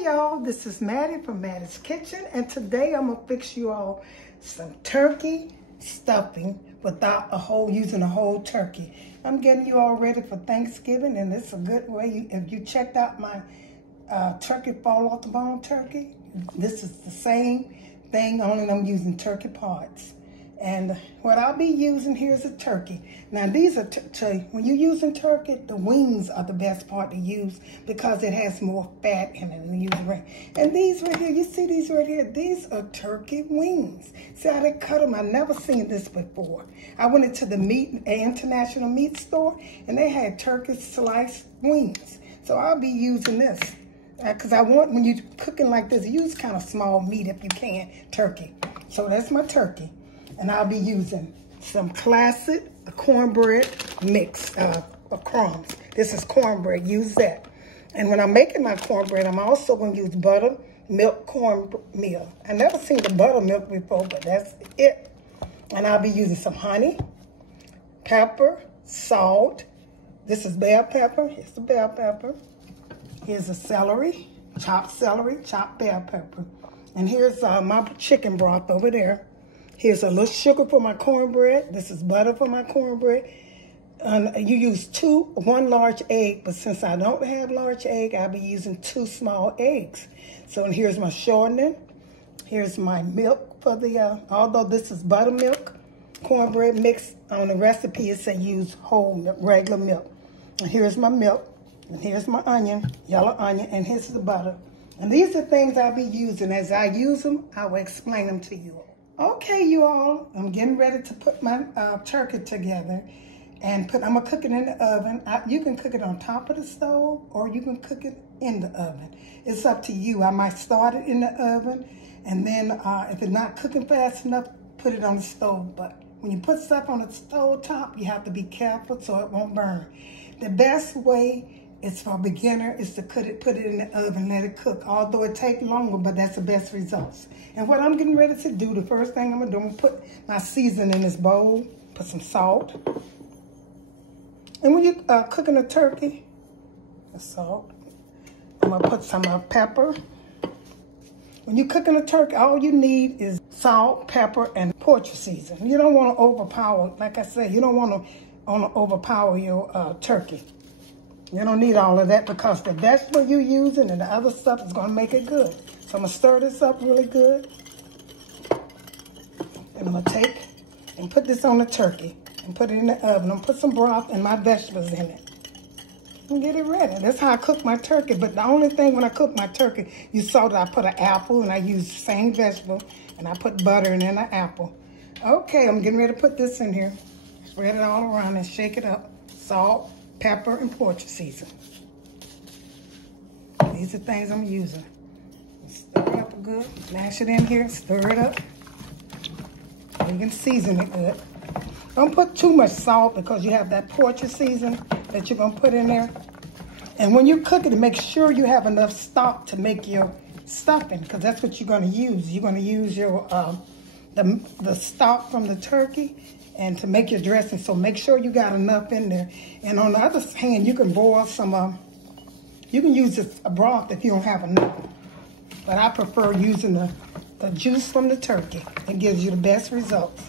Hey y'all, this is Mattie from Mattie's Kitchen, and today I'm gonna fix you all some turkey stuffing without using a whole turkey. I'm getting you all ready for Thanksgiving, and it's a good way. If you checked out my turkey fall off the bone turkey, this is the same thing, only I'm using turkey parts. And what I'll be using here is a turkey. Now these are, when you're using turkey, the wings are the best part to use because it has more fat in it than using ring. And these right here, you see these right here? These are turkey wings. See how they cut them? I've never seen this before. I went into the international meat store and they had turkey sliced wings. So I'll be using this. Because I want, when you're cooking like this, use kind of small meat if you can, turkey. So that's my turkey. And I'll be using some classic cornbread mix of crumbs. This is cornbread, use that. And when I'm making my cornbread, I'm also going to use buttermilk cornmeal. I never seen the buttermilk before, but that's it. And I'll be using some honey, pepper, salt. This is bell pepper. Here's the bell pepper. Here's a celery, chopped bell pepper. And here's my chicken broth over there. Here's a little sugar for my cornbread. This is butter for my cornbread. You use one large egg, but since I don't have large egg, I'll be using 2 small eggs. So and here's my shortening. Here's my milk for the, although this is buttermilk cornbread mix, on the recipe it says use whole milk, regular milk. And here's my milk, and here's my onion, yellow onion, and here's the butter. And these are things I'll be using. As I use them, I will explain them to you. Okay, you all, I'm getting ready to put my turkey together and I'm gonna cook it in the oven. You can cook it on top of the stove or you can cook it in the oven. It's up to you. I might start it in the oven and then if it's not cooking fast enough, put it on the stove. But when you put stuff on the stove top, you have to be careful so it won't burn. The best way is for a beginner is to put it in the oven, let it cook. Although it takes longer, but that's the best results. And what I'm getting ready to do, the first thing I'm gonna do, I'm gonna put my seasoning in this bowl, put some salt. And when you're cooking a turkey, the salt, I'm gonna put some pepper. When you're cooking a turkey, all you need is salt, pepper, and pork season. You don't wanna overpower, like I said, you don't wanna overpower your turkey. You don't need all of that because the vegetable you're using and the other stuff is going to make it good. So I'm going to stir this up really good. And I'm going to take and put this on the turkey and put it in the oven. I'm going to put some broth and my vegetables in it. And get it ready. That's how I cook my turkey. But the only thing when I cook my turkey, you saw that I put an apple and I used the same vegetable. And I put butter and then an apple. Okay, I'm getting ready to put this in here. Spread it all around and shake it up. Salt, pepper, and pork season. These are things I'm using. Stir it up good. Mash it in here. Stir it up. You can season it good. Don't put too much salt because you have that pork season that you're going to put in there. And when you cook it, make sure you have enough stock to make your stuffing because that's what you're going to use. You're going to use your the stock from the turkey and to make your dressing, so make sure you got enough in there. And on the other hand, you can boil some, you can use a broth if you don't have enough. But I prefer using the juice from the turkey. It gives you the best results.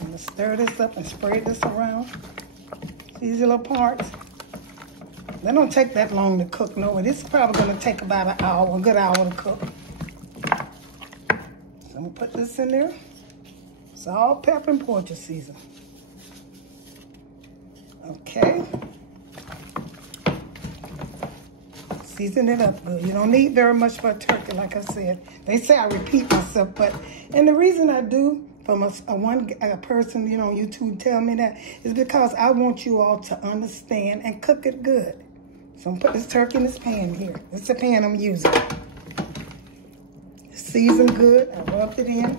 I'm gonna stir this up and spread this around. These little parts. They don't take that long to cook, no. This is probably gonna take about an hour, a good hour to cook. So I'm gonna put this in there. Salt, pepper, and pork season. Okay. Season it up good. You don't need very much for a turkey, like I said. They say I repeat myself, and the reason I do, from a person, you know, on YouTube tell me that, is because I want you all to understand and cook it good. So I'm putting this turkey in this pan here. This is the pan I'm using. Seasoned good. I rubbed it in.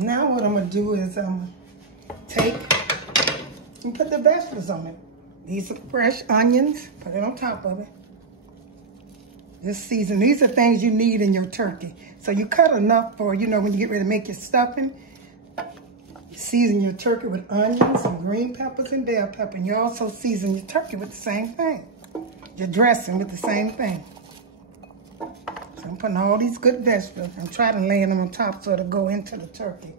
Now what I'm going to do is take and put the vegetables on it. These are fresh onions. Put it on top of it. This season. These are things you need in your turkey. So you cut enough for, you know, when you get ready to make your stuffing. season your turkey with onions and green peppers and bell pepper. And you also season your turkey with the same thing. Your dressing with the same thing. So I'm putting all these good vegetables. I'm trying to lay them on top so it'll go into the turkey.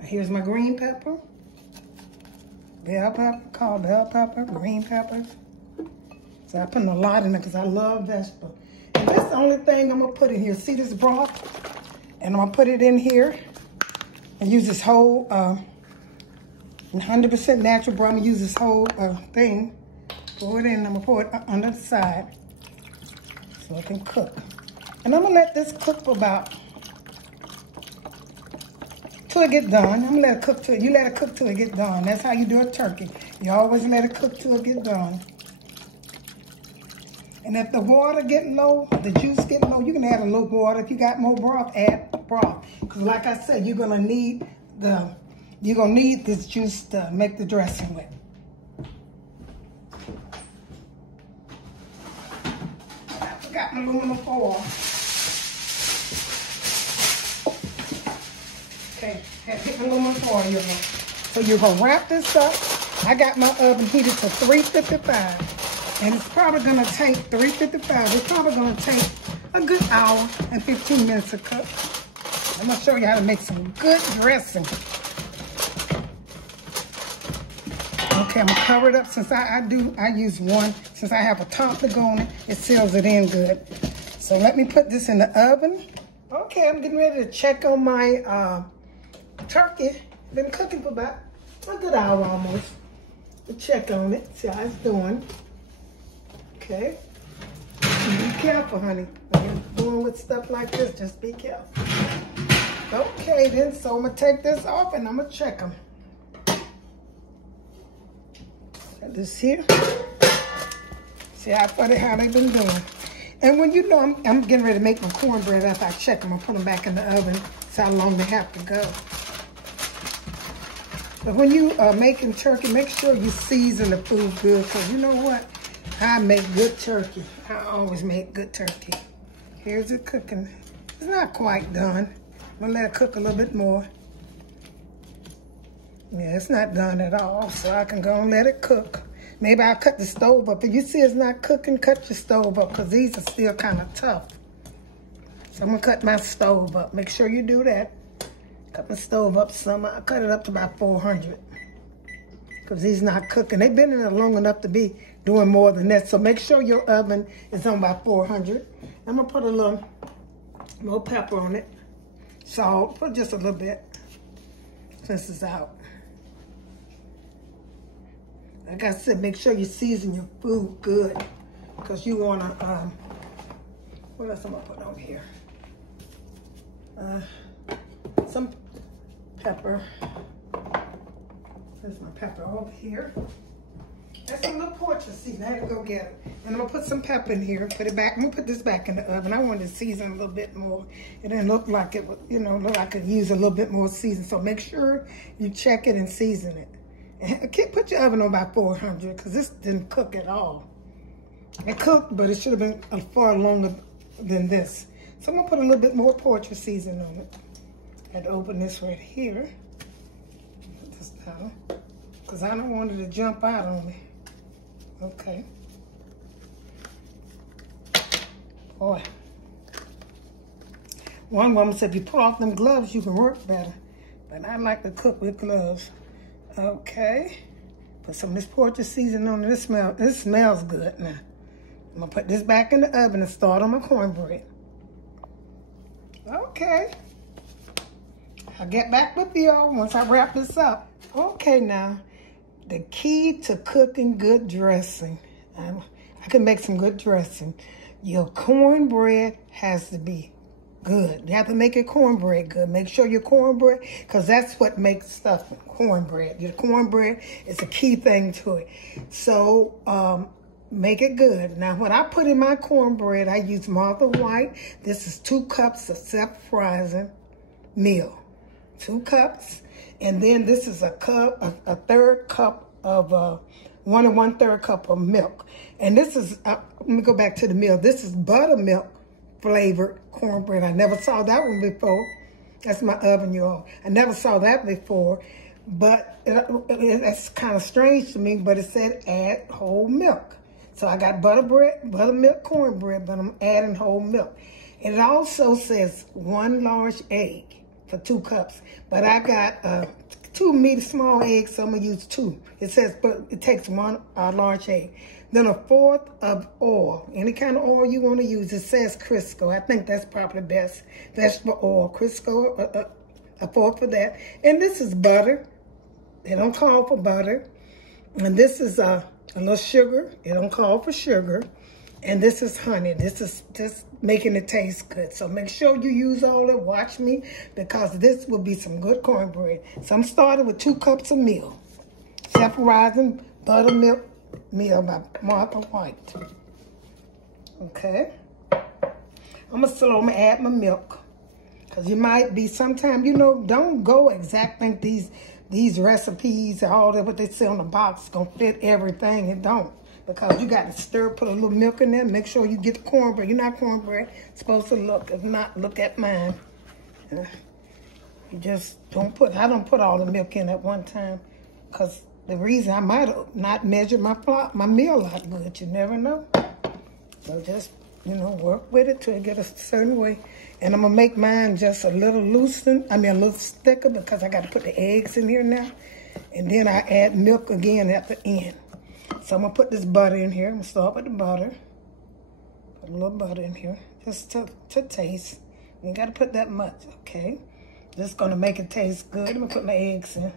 Here's my green pepper. Bell pepper, called bell pepper, green peppers. So I'm putting a lot in it because I love vegetables. And this is the only thing I'm going to put in here. See this broth? And I'm going to put it in here. And use this whole 100% natural broth. I'm going to use this whole thing. Pour it in. I'm going to pour it under the side so it can cook. And I'm going to let this cook for about, till it get done. I'm going to let it cook till, you let it cook till it get done. That's how you do a turkey. You always let it cook till it get done. And if the water get low, the juice get low, you can add a little water. If you got more broth, add broth. Because like I said, you're gonna need this juice to make the dressing with. I forgot my aluminum foil. Okay, hit my aluminum foil, you know. So you're gonna wrap this up. I got my oven heated to 355. And it's probably going to take 355. It's probably going to take a good hour and 15 minutes to cook. I'm going to show you how to make some good dressing. Okay, I'm going to cover it up since I use one. Since I have a top to go on it, it seals it in good. So let me put this in the oven. Okay, I'm getting ready to check on my turkey. Been cooking for about a good hour almost. We'll check on it, see how it's doing. Okay, be careful, honey. When you're doing with stuff like this, just be careful. Okay, then, so I'm going to take this off and I'm going to check them. Got this here. See how funny how they've been doing. And when you know I'm getting ready to make my cornbread after I check them, I'll put them back in the oven. See how long they have to go. But when you are making turkey, make sure you season the food good, because you know what? I make good turkey. I always make good turkey. Here's it cooking. It's not quite done. I'm gonna let it cook a little bit more. Yeah, it's not done at all, so I can go and let it cook. Maybe I'll cut the stove up. If you see it's not cooking, cut your stove up, because these are still kind of tough. So I'm gonna cut my stove up. Make sure you do that. Cut my stove up some. I cut it up to about 400. Because these not cooking. They've been in there long enough to be doing more than that. So make sure your oven is on about 400. I'm going to put a little more pepper on it. Salt, put just a little bit since it's out. Like I said, make sure you season your food good. Because you want to, what else I'm going to put on here? Some pepper. There's my pepper over here. That's a little portrait season. I had to go get it. And I'm going to put some pepper in here. Put it back. I'm going to put this back in the oven. I wanted to season a little bit more. It didn't look like it would, you know, look like I could use a little bit more season. So make sure you check it and season it. And put your oven on about 400 because this didn't cook at all. It cooked, but it should have been far longer than this. So I'm going to put a little bit more portrait season on it. I had to open this right here. Put this down. Because I don't want it to jump out on me. Okay. Boy. One woman said if you pull off them gloves, you can work better. But I like to cook with gloves. Okay. Put some of this portrait seasoning on it. This smells good now. I'm going to put this back in the oven and start on my cornbread. Okay. I'll get back with y'all once I wrap this up. Okay, now. The key to cooking good dressing. I can make some good dressing. Your cornbread has to be good. You have to make your cornbread good. Make sure your cornbread, because that's what makes stuffing, cornbread. Your cornbread is a key thing to it. So make it good. Now, what I put in my cornbread, I use Martha White. This is 2 cups of self-rising meal. 2 cups. And then this is a third cup of 1 1/3 cup of milk. And this is, let me go back to the meal. This is buttermilk flavored cornbread. I never saw that one before. That's my oven, y'all. I never saw that before, but that's kind of strange to me, but it said add whole milk. So I got buttermilk cornbread, but I'm adding whole milk. And it also says 1 large egg for 2 cups. But I got 2 small eggs, so I'm going to use 2. It says, but it takes 1 large egg. Then 1/4 of oil. Any kind of oil you want to use. It says Crisco. I think that's probably the best vegetable oil. Crisco, 1/4 of that. And this is butter. They don't call for butter. And this is a little sugar. They don't call for sugar. And this is honey. This is just making it taste good. So make sure you use all that. Watch me, because this will be some good cornbread. So I'm starting with 2 cups of milk. Self-rising buttermilk meal by Martha White. Okay. I'm going to add my milk. Because you might be, sometimes, you know, don't go exact. Think these recipes, all that what they say on the box is going to fit everything. It don't. Because you got to stir, put a little milk in there. Make sure you get the cornbread. You're not cornbread supposed to look. If not, look at mine. You just don't put, I don't put all the milk in at one time. Because the reason I might not measure my meal out good. You never know. So just, you know, work with it till it get a certain way. And I'm going to make mine just a little a little thicker, because I got to put the eggs in here now. And then I add milk again at the end. So I'm going to put this butter in here. I'm going to start with the butter. Put a little butter in here, just to taste. You ain't got to put that much, okay? Just going to make it taste good. I'm going to put my eggs in.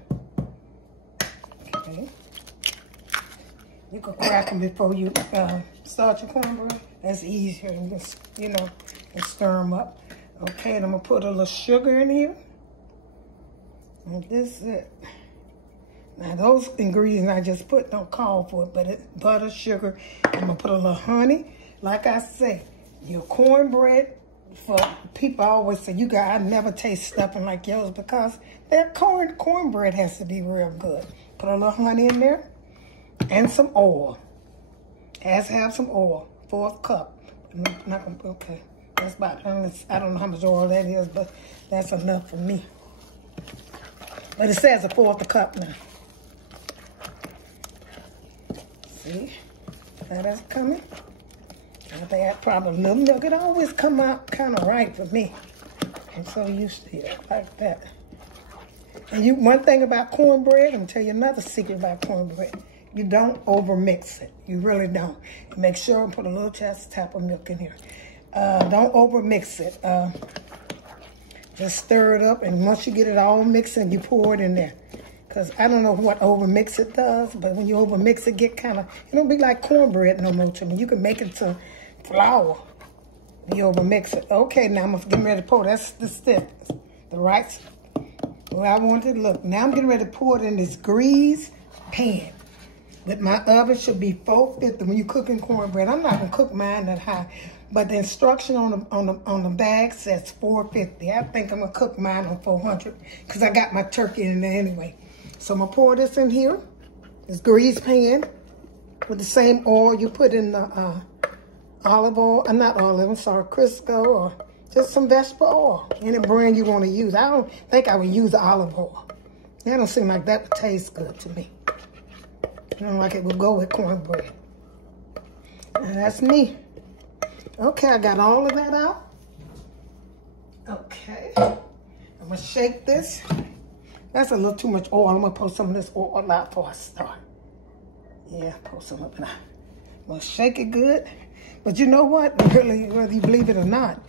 Okay. You can crack them before you start your cornbread. That's easier. You can, you know, and stir them up. Okay, and I'm going to put a little sugar in here. And this is it. Now, those ingredients I just put don't call for it, but it's butter, sugar. I'm going to put a little honey. Like I say, your cornbread, for people always say, I never taste stuffing like yours, because that cornbread has to be real good. Put a little honey in there and some oil. Has to have some oil, 1/4 cup. Okay, that's about, I don't know how much oil that is, but that's enough for me. But it says 1/4 cup now. See how that's coming? I think I probably a little milk. It always come out kind of right for me. I'm so used to it like that. And one thing about cornbread, I'm going to tell you another secret about cornbread. You don't over mix it. You really don't. Make sure and put a little tap of milk in here. Don't over mix it. Just stir it up, and once you get it all mixed in, you pour it in there. Because I don't know what over mix it does, but when you over mix it, it don't be like cornbread no more to me. You can make it to flour. You over mix it. Okay, now I'm getting ready to pour. That's the step. The right where I want it to look. Now I'm getting ready to pour it in this grease pan. But my oven should be 450 when you're cooking cornbread. I'm not gonna cook mine that high, but the instruction on the bag says 450. I think I'm gonna cook mine on 400 because I got my turkey in there anyway. So I'm gonna pour this in here, this grease pan, with the same oil you put in the olive oil. Not olive, I'm sorry, Crisco, or just some vegetable oil. Any brand you want to use. I don't think I would use the olive oil. That don't seem like that would taste good to me. I don't like it would go with cornbread. And that's me. Okay, I got all of that out. Okay. I'm going to shake this. That's a little too much oil. I'm going to pour some of this oil out before I start. Yeah, pour some of it out. I'm going to shake it good. But you know what? Really, whether you believe it or not,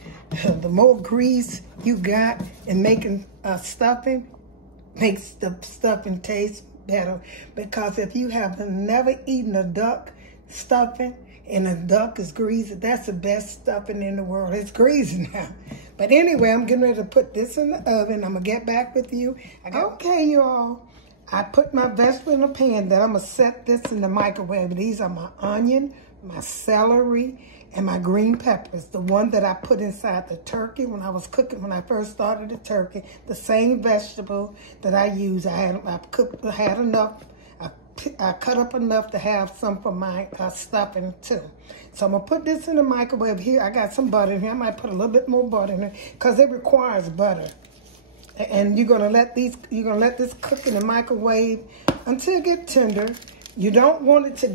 the more grease you got in making stuffing, makes the stuffing taste better. Because if you have never eaten a duck stuffing and a duck is greasy, that's the best stuffing in the world. It's greasy now. But anyway, I'm getting ready to put this in the oven. I'm going to get back with you. Okay, y'all. I put my vegetable in a pan that I'm going to set this in the microwave. These are my onion, my celery, and my green peppers. The one that I put inside the turkey when I was cooking, when I first started the turkey. The same vegetable that I use. I had enough. I cut up enough to have some for my stuffing too. So I'm going to put this in the microwave here. I got some butter in here. I might put a little bit more butter in it because it requires butter. And you're gonna let this cook in the microwave until it get tender. You don't want it to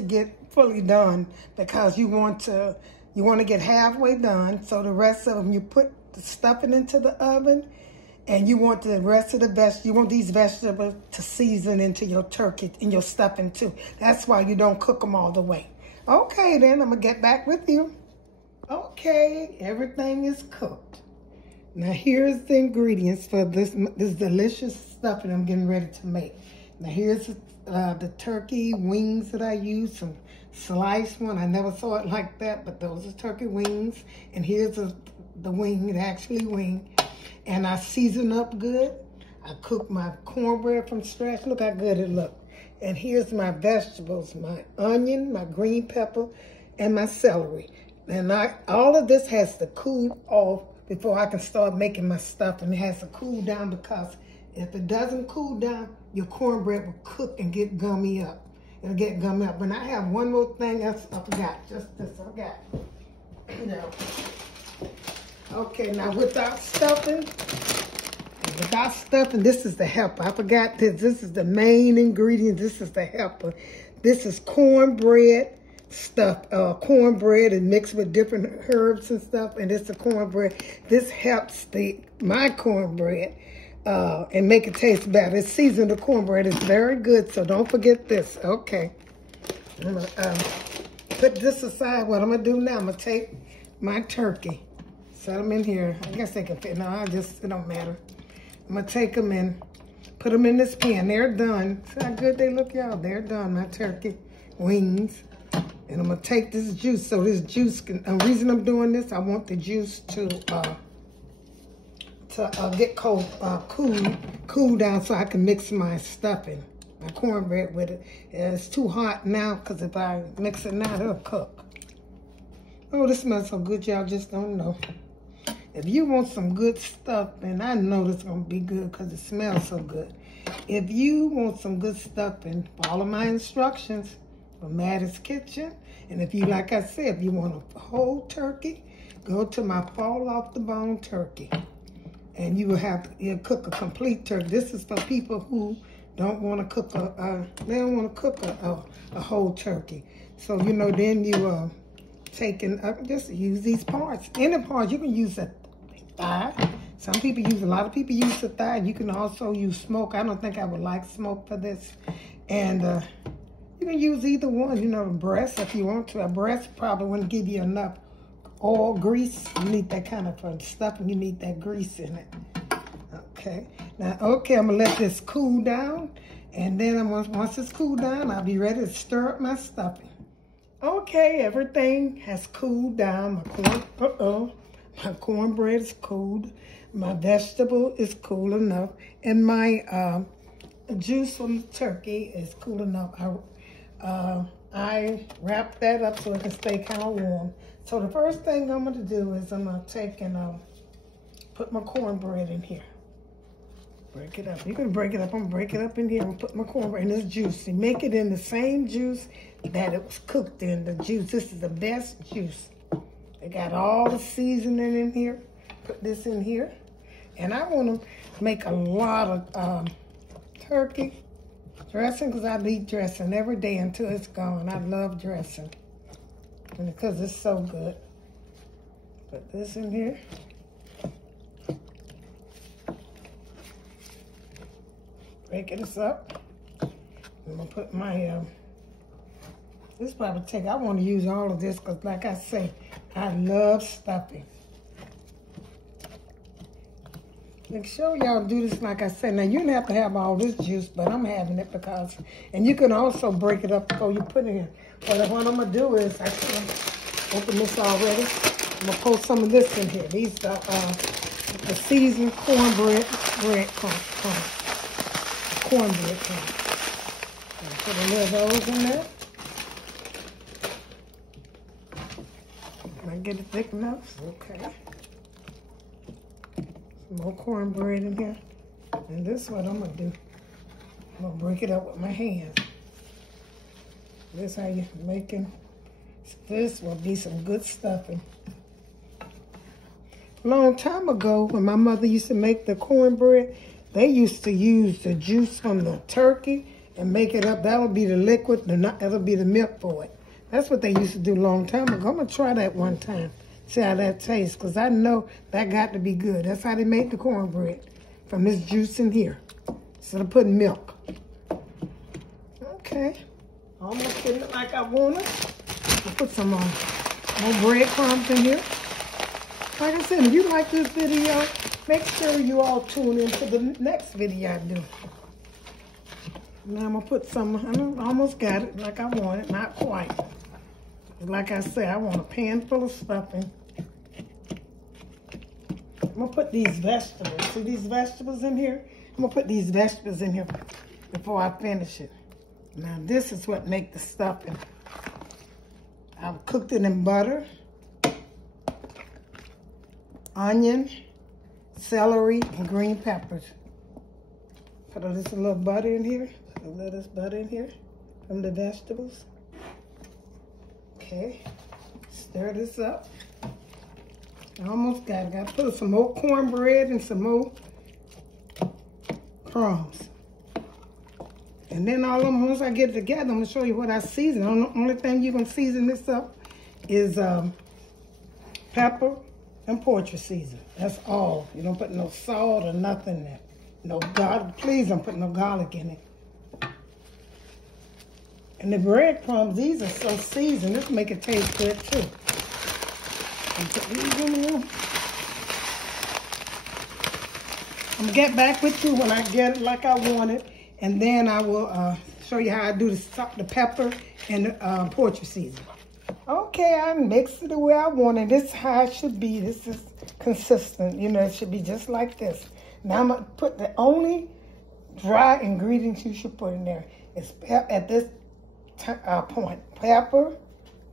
get fully done, because you want to get halfway done. So the rest of them, you put the stuffing into the oven, and you want the rest of you want these vegetables to season into your turkey and your stuffing too. That's why you don't cook them all the way. Okay, then I'm gonna get back with you. Okay, everything is cooked. Now here's the ingredients for this delicious stuffing I'm getting ready to make. Now here's the turkey wings that I use, some sliced one. I never saw it like that, but those are turkey wings. And here's the wing, the actually wing. And I season up good. I cook my cornbread from scratch. Look how good it looks. And here's my vegetables, my onion, my green pepper, and my celery. And all of this has to cool off before I can start making my stuff. And it has to cool down, because if it doesn't cool down, your cornbread will cook and get gummy up. It'll get gummy up. And I have one more thing else I forgot. Just this, I forgot. Okay, now without stuffing, this is the helper. I forgot this. This is the main ingredient. This is the helper. This is cornbread stuff. Cornbread and mixed with different herbs and stuff. And it's the cornbread. This helps my cornbread and make it taste better. It's seasoned the cornbread. It's very good. So don't forget this. Okay. I'm going to put this aside. What I'm going to do now, I'm going to take my turkey. Set them in here. I guess they can fit. No, it don't matter. I'm going to take them and put them in this pan. They're done. See how good they look, y'all? They're done, my turkey wings. And I'm going to take this juice. So this juice the reason I'm doing this, I want the juice to get cool down, so I can mix my stuffing, my cornbread with it. It's too hot now, because if I mix it now, it'll cook. Oh, this smells so good, y'all just don't know. If you want some good stuff, and I know this is going to be good because it smells so good. If you want some good stuffing, follow my instructions from Mattie's Kitchen. And if you, like I said, if you want a whole turkey, go to my fall off the bone turkey. And you will you'll cook a complete turkey. This is for people who don't want to cook a whole turkey. So, then you just use these parts. Any parts, you can use a thigh. A lot of people use the thigh. You can also use smoke. I don't think I would like smoke for this. And you can use either one, the breast if you want to. A breast probably wouldn't give you enough oil, grease. You need that kind of stuff, and you need that grease in it. Okay. Now, I'm going to let this cool down. And then once it's cooled down, I'll be ready to stir up my stuffing. Okay, everything has cooled down. My cornbread is cooled. My vegetable is cool enough. And my juice from the turkey is cool enough. I wrap that up so it can stay kind of warm. So the first thing I'm going to do is I'm going to take and put my cornbread in here. Break it up. You're going to break it up. I'm going to break it up in here and put my cornbread in this juice. And make it in the same juice that it was cooked in. The juice. This is the best juice. They got all the seasoning in here. Put this in here. And I want to make a lot of turkey dressing, because I eat dressing every day until it's gone. I love dressing. And because it's so good. Put this in here. Break this up. I'm going to put my, this probably I want to use all of this because, like I say, I love stuffing. Make sure y'all do this like I said. Now, you don't have to have all this juice, but I'm having it because, and you can also break it up before you put it in. But what I'm going to do is, I can open this already. I'm going to pour some of this in here. These are the seasoned cornbread cornbread. Put a little of those in there. Can I get it thick enough? Okay. Some more cornbread in here. And this is what I'm going to do. I'm going to break it up with my hands. This is how you're making. This will be some good stuffing. long time ago, when my mother used to make the cornbread, they used to use the juice from the turkey and make it up. That'll be the liquid, that'll be the milk for it. That's what they used to do a long time ago. I'm going to try that one time, see how that tastes, because I know that got to be good. That's how they make the cornbread, from this juice in here, instead of putting milk. Okay, almost getting it like I want it. I'll put some more breadcrumbs in here. Like I said, if you like this video, make sure you all tune in to the next video I do. Now I'm going to put some, I almost got it like I want it, not quite. Like I said, I want a pan full of stuffing. I'm going to put these vegetables. See these vegetables in here? I'm going to put these vegetables in here before I finish it. Now this is what makes the stuffing. I've cooked it in butter, onion, celery, and green peppers. Put a little butter in here. A little butter in here from the vegetables. Okay, stir this up. I almost got it. Got to put some more cornbread and some more crumbs. And then all of them, once I get it together, I'm going to show you what I season. The only thing you can season this up is pepper and portrait season. That's all. You don't put no salt or nothing in there. No garlic. Please don't put no garlic in it. And the breadcrumbs, these are so seasoned. This will make it taste good too. And put these in there. I'm going to get back with you when I get it like I want it. And then I will show you how I do the pepper and the portrait season. Okay, I mixed it the way I want it. This is how it should be. This is consistent. You know, it should be just like this. Now I'm going to put the only dry ingredients you should put in there. Is at this point, pepper.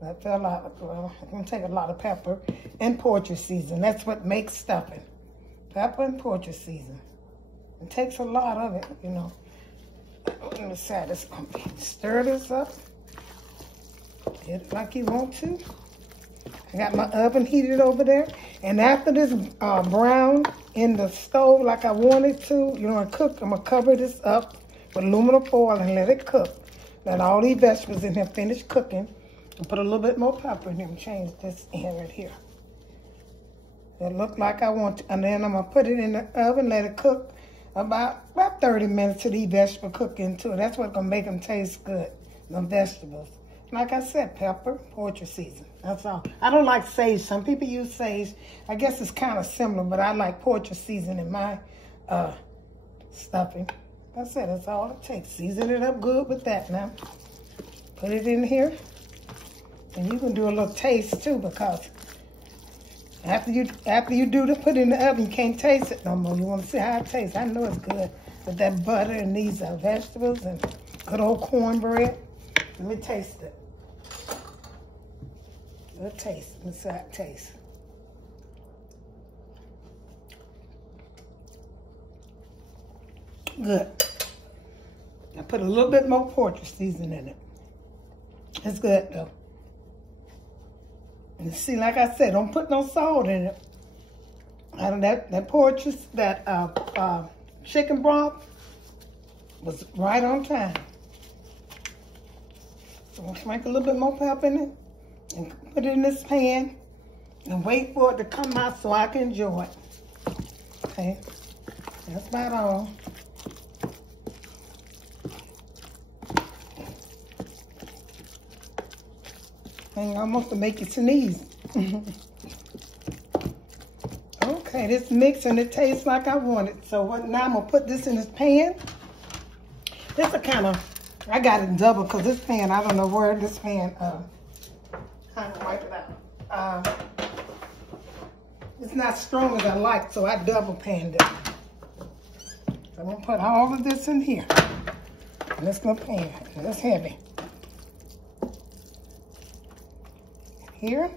That fell out. Well, I'm going to take a lot of pepper and portrait season. That's what makes stuffing. Pepper and portrait season. It takes a lot of it, you know. Let me see how this going to be. Stir this up. Get it like you want to. I got my oven heated over there. And after this brown in the stove like I want it to, you know, I'm going to cover this up with aluminum foil and let it cook. Let all these vegetables in here finish cooking. And put a little bit more pepper in here and change this in right here. It look like I want to. And then I'm going to put it in the oven, let it cook about 30 minutes till these vegetables cook into it. That's what's going to make them taste good, them vegetables. Like I said, pepper, portrait season. That's all. I don't like sage. Some people use sage. I guess it's kind of similar, but I like portrait season in my stuffing. Like I said, that's all it takes. Season it up good with that now. Put it in here. And you can do a little taste too, because after you put it in the oven, you can't taste it no more. You want to see how it tastes. I know it's good with that butter and these vegetables and good old cornbread. Let me taste it. Good taste. Let me see how it tastes. Good. I put a little bit more portrait seasoning in it. It's good though. And see, like I said, don't put no salt in it. That portrait, that chicken broth was right on time. So we'll sprinkle a little bit more pepper in it and put it in this pan and wait for it to come out so I can enjoy it. Okay, that's about all. And almost to make you sneeze. Okay, this mix and it tastes like I want it. So now I'm gonna put this in this pan. This is kind of, I got it double because this pan, I don't know where this pan, I'm gonna wipe it out. It's not strong as I like, so I double panned it. So I'm gonna put all of this in here. And it's my pan, and it's heavy. Here.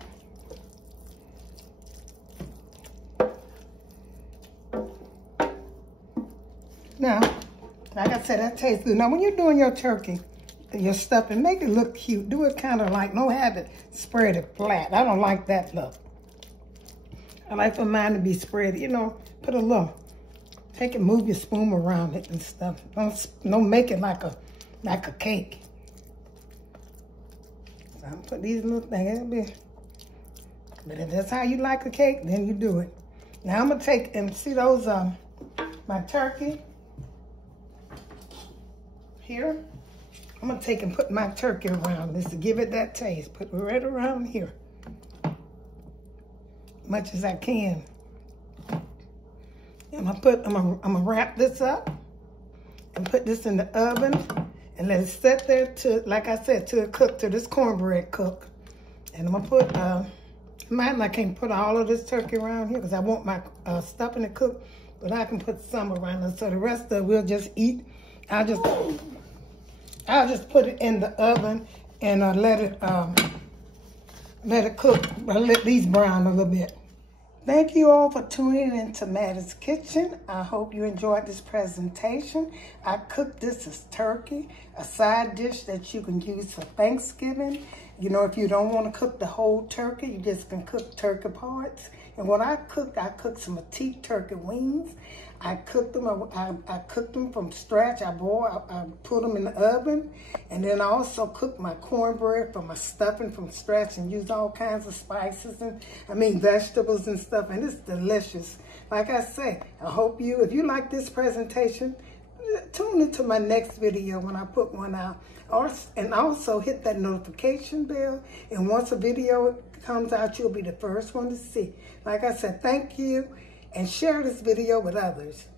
Now, like I said, that tastes good. Now, when you're doing your turkey, your stuffing, make it look cute. Do it kind of like, don't have it spread it flat. I don't like that look. I like for mine to be spread, you know, put a little, take it, move your spoon around it and stuff. Don't make it like a cake. So I'll put these little things, but if that's how you like a cake, then you do it. Now I'm gonna take, and see those, my turkey here? I'm gonna take and put my turkey around this to give it that taste. Put it right around here, much as I can. I'm gonna wrap this up and put this in the oven and let it sit there to, like I said, to it cook, to this cornbread cook. And I'm gonna put, I can't put all of this turkey around here because I want my stuffing to cook, but I can put some around it. So the rest of it we'll just eat. I'll just put it in the oven and let it cook. Let these brown a little bit. Thank you all for tuning into Mattie's Kitchen. I hope you enjoyed this presentation. I cooked this as turkey, a side dish that you can use for Thanksgiving. You know, if you don't want to cook the whole turkey, you just can cook turkey parts. And what I cooked some petite turkey wings. I cooked them. I cooked them from scratch. I put them in the oven, and then I also cooked my cornbread from my stuffing from scratch and used all kinds of spices and vegetables and stuff. And it's delicious. Like I say, I hope if you like this presentation, tune into my next video when I put one out. And also hit that notification bell. And once a video comes out, you'll be the first one to see. Like I said, thank you. And share this video with others.